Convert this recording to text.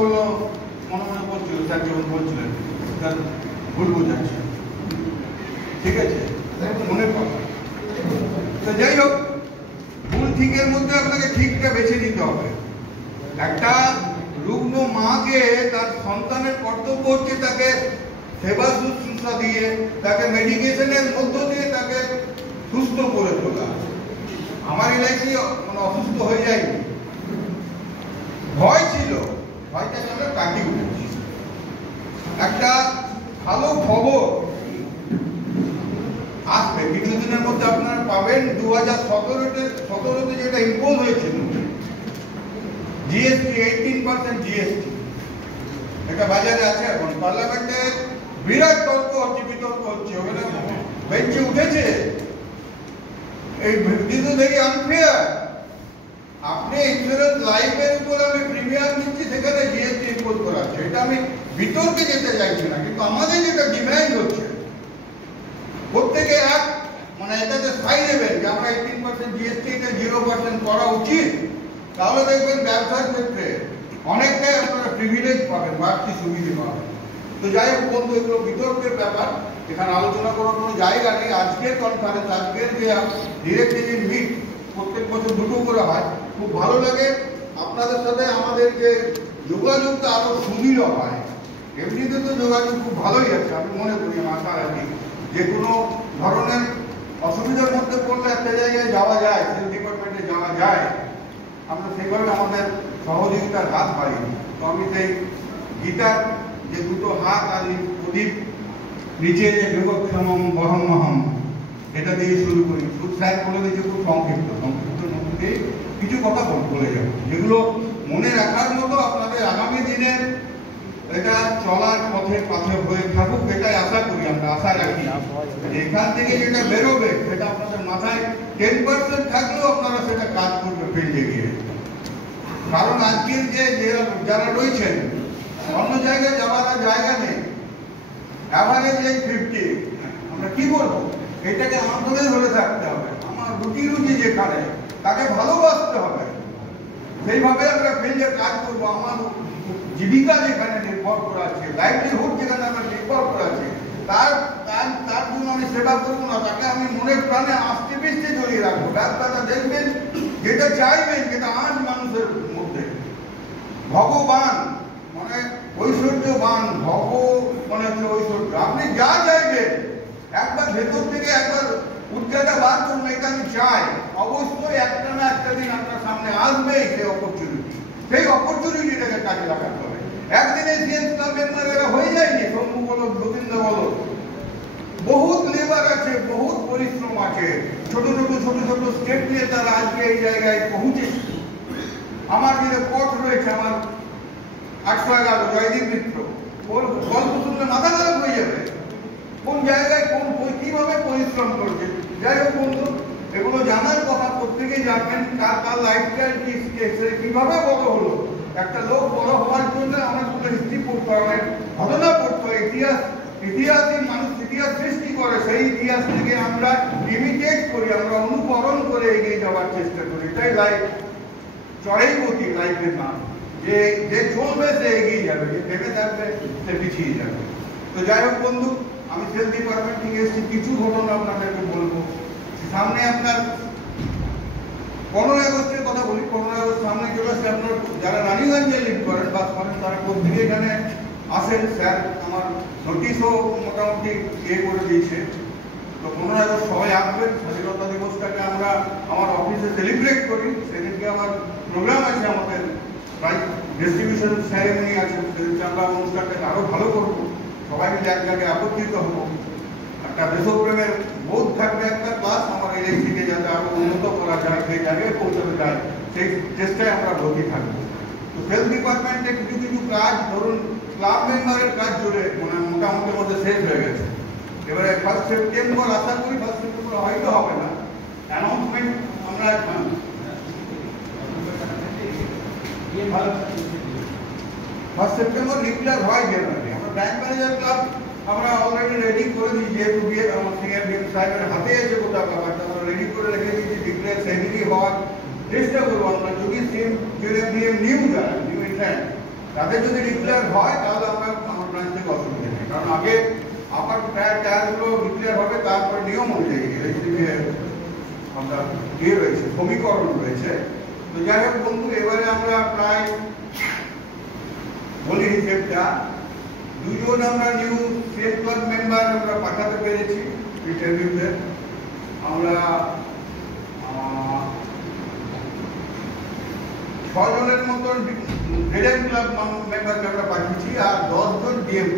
বললো মনে মনে বলছিল, স্যার যখন বলছিলেন স্যার ভুল বোঝাচ্ছে, ঠিক আছে মনের কথা। তো যাই হোক, ভুল ঠিকের মধ্যে আপনাকে ঠিকটা বেছে নিতে হবে। একটা রুগ্ন মাকে তার সন্তানের কর্তব্য হচ্ছে তাকে সেবা শুশ্রূষা দিয়ে, তাকে মেডিকেশনের মধ্য দিয়ে তাকে সুস্থ করে তোলা। আমার এলাকায় মানে অসুস্থ হয়ে যায়নি, ভয় ছিল, ভয়টা আমরা কাটিয়ে উঠেছি। একটা ভালো খবর আসবে কিছুদিনের মধ্যে, আপনারা পাবেন। 2017-তে যেটা ইম্পোজ হয়েছিল জিএসটি, 18% জিএসটি, এটা বাজারে আছে এখন। পার্লামেন্টে বিরাট তর্ক হচ্ছে, বিতর্ক হচ্ছে, ওখানে বেঞ্চে উঠেছে এই দিস ভেরি আনফেয়ার। আপনি ইন্স্যুরেন্স লাইফের উপর আমি প্রিমিয়াম দিচ্ছি, সেখানে জিএসটি ইম্পোজ করা হচ্ছে। এটা আমি বিতর্কে যেতে চাইছি না, কিন্তু আমাদের যেটা ডিমান্ড হচ্ছে প্রত্যেকে এক মানে এটাতে সাই দেবেন যে আমরা 18% জিএসটি তে 0% করা উচিত। তাহলে দেখবেন ব্যবসার ক্ষেত্রে অনেকটাই আপনারা প্রিভিলেজ পাবেন, বাড়তি সুবিধা পাবেন। তো যাই হোক বন্ধু, এগুলো বিতর্কের ব্যাপার, এখানে আলোচনা করার কোনো জায়গা নেই। আজকের কনফারেন্স, আজকের যে ডিরেক্ট মিট প্রত্যেক বছর দুটো করে হয়, খুব ভালো লাগে। আপনাদের সাথে আমাদের যে যোগাযোগটা আরো সুদৃঢ় হয়। এমনিতে তো যোগাযোগ খুব ভালোই আছে, আমি মনে করি, আশা রাখি যে কোনো ধরনের অসুবিধার মধ্যে পড়লে একটা জায়গায় যাওয়া যায়, হেলথ ডিপার্টমেন্টে যাওয়া যায়, আমরা সেইভাবে আমাদের সহযোগিতার হাত বাড়ি। তো আমি সেই গীতার যে দুটো হাত আর প্রদীপ নিচে যে বিভক্ষমম বহমহম, এটা দিয়ে শুরু করি। স্যার বলে দিয়েছে খুব সংক্ষিপ্ত মধ্যে কিছু কথা বলে যাবো, যেগুলো মনে রাখার মতো আপনাদের আগামী দিনের এটা চলার পথের পাথে হয়ে থাকুক, এটাই আশা করি, আমরা আশা রাখি। এখান থেকে যেটা বেরোবে সেটা আপনাদের মাথায় 10% থাকলেও আপনারা সেটা কাজ করবে ফিল্ডে গিয়ে। কারণ আজকের যে যারা রয়েছেন অন্য জায়গায় যাওয়ার জায়গা নেই, অ্যাভারেজ এই 50, আমরা কি বলবো, এটাকে আমাদের ধরে থাকতে হবে। আমার রুটি যেখানে, তাকে ভালোবাসতে হবে, সেইভাবে আমরা ফিল্ডে কাজ করবো। আমার জীবিকা যেখানে নির্ভর করে আছে, লাইভলিহুড যেখানে আমরা নির্ভর করে আছে, তার জন্য আমি সেবা করবো না, তাকে আমি মনের প্রাণে আস্তে পিস্তে জড়িয়ে রাখবো। ব্যবসাটা দেখবেন যেটা চাইবেন, যেটা আজ মানুষের মধ্যে ভগবান মানে ঐশ্বর্যবান, মানে হচ্ছে ঐশ্বর্য। আপনি যা চাইবেন একবার ভেতর থেকে একবার উদ্যোগটা বার করুন, এটা আমি চাই, অবশ্যই একটা না একটা দিন আপনার সামনে আসবে সেই অপরচুনিটি। সেই অপরচুনিটিটাকে কাজে লাগাতে হবে। একদিনে সিএস ক্লাব মেম্বারেরা হয়ে যায়নি, সৌম্য বলো, গোবিন্দ বলো, বহুত লেবার আছে, বহুত পরিশ্রম আছে, ছোট ছোট স্টেপ নিয়ে তারা আজকে এই জায়গায় পৌঁছেছে। আমার যে কোচ রয়েছে, আমার 811 জয়দীপ মিত্র, ওর গল্প শুনলে মাথা খারাপ হয়ে যাবে, কোন জায়গায় কিভাবে পরিশ্রম করছে। যাই হোক বন্ধু, এগুলো জানার কথা, প্রত্যেকেই জানবেন তার লাইফস্টাইল কিভাবে বড় হলো। একটা লোক বড় হওয়ার জন্য অনেকগুলো হিস্ট্রি পড়তে হয়, অনেক ঘটনা পড়তে হয়, ইতিহাসের মানুষ ইতিহাস সৃষ্টি করে, সেই ইতিহাস থেকে আমরা ইমিটেট করি, আমরা অনুকরণ করে এগিয়ে যাওয়ার চেষ্টা করি। এটাই লাইফ, চড়াই গতি লাইফের নাম। যে চলবে সে এগিয়ে যাবে, যে থেমে থাকবে সে পিছিয়ে যাবে। তো যাই হোক বন্ধু, আমি হেলথ ডিপার্টমেন্ট থেকে এসেছি, কিছু ঘটনা আপনাদেরকে বলবো। সামনে আপনার 15 আগস্টের কথা বলি, 15 আগস্ট সামনে চলে আসছে। আপনার যারা রানীগঞ্জে লিড করেন, বাস করেন, তারা প্রত্যেকে এখানে আসেন। স্যার আমার নোটিশও মোটামুটি করে দিয়েছে। তো 15 আগস্ট সবাই আসবেন। স্বাধীনতা দিবসটাকে আমরা আমার অফিসে সেলিব্রেট করি। সেদিনকে আমার প্রোগ্রাম আছে, আমাদের প্রাইজ ডিস্ট্রিবিউশন সেরেমনি আছে। সেদিনকে আমরা অনুষ্ঠানটাকে আরো ভালো করবো, সবাই মিলে এক জায়গায় একত্রিত হবো। একটা দেশপ্রেমের বোধ থাকবে একটা, প্লাস আমার এই থেকে যাতে আরো উন্নত করা যায়, সেই জায়গায় পৌঁছাতে যায়, সেই চেষ্টায় আমরা ব্রতী থাকবো। তো হেলথ ডিপার্টমেন্টে কিছু কাজ, ধরুন ক্লাব মেম্বারের কাজ জুড়ে মানে মোটামুটি মধ্যে শেষ হয়ে গেছে। এবারে 1 সেপ্টেম্বর আশা করি, 1 সেপ্টেম্বর হয়তো হবে না, অ্যানাউন্সমেন্ট আমরা 1 সেপ্টেম্বর রিগুলার হয় জেনারেলি। আমরা ব্যাংক ম্যানেজার ক্লাব আমরা অলরেডি রেডি করে দিই, যেহেতু আমার সিনিয়র বিএম সাহেবের হাতে আছে গোটা ব্যাপারটা, আমরা রেডি করে রেখে দিয়েছি। ডিক্লেয়ার সেমিনারি হওয়ার চেষ্টা করবো আমরা, যদি বিএম নিউ যায়, নিউ ইন্ট্রান্ট তাদের যদি ডিক্লেয়ার হয় তাহলে আমরা আমার ব্রাঞ্চ থেকে অসুবিধা নেই, কারণ আগে আপার টায়ারগুলো ডিক্লেয়ার হবে, তারপরে নিয়ম অনুযায়ী আমরা রয়েছে, সমীকরণ রয়েছে। তো যাই হোক বন্ধু, এবারে আমরা প্রায় বলি হিসেবটা, দুজন আমরা নিউ সেফ ক্লাব মেম্বার আমরা পাঠাতে পেরেছি ইন্টারভিউতে। আমরা 6 জনের মতন ক্লাব মেম্বারকে আমরা পাঠিয়েছি, আর 10 জন ডিএম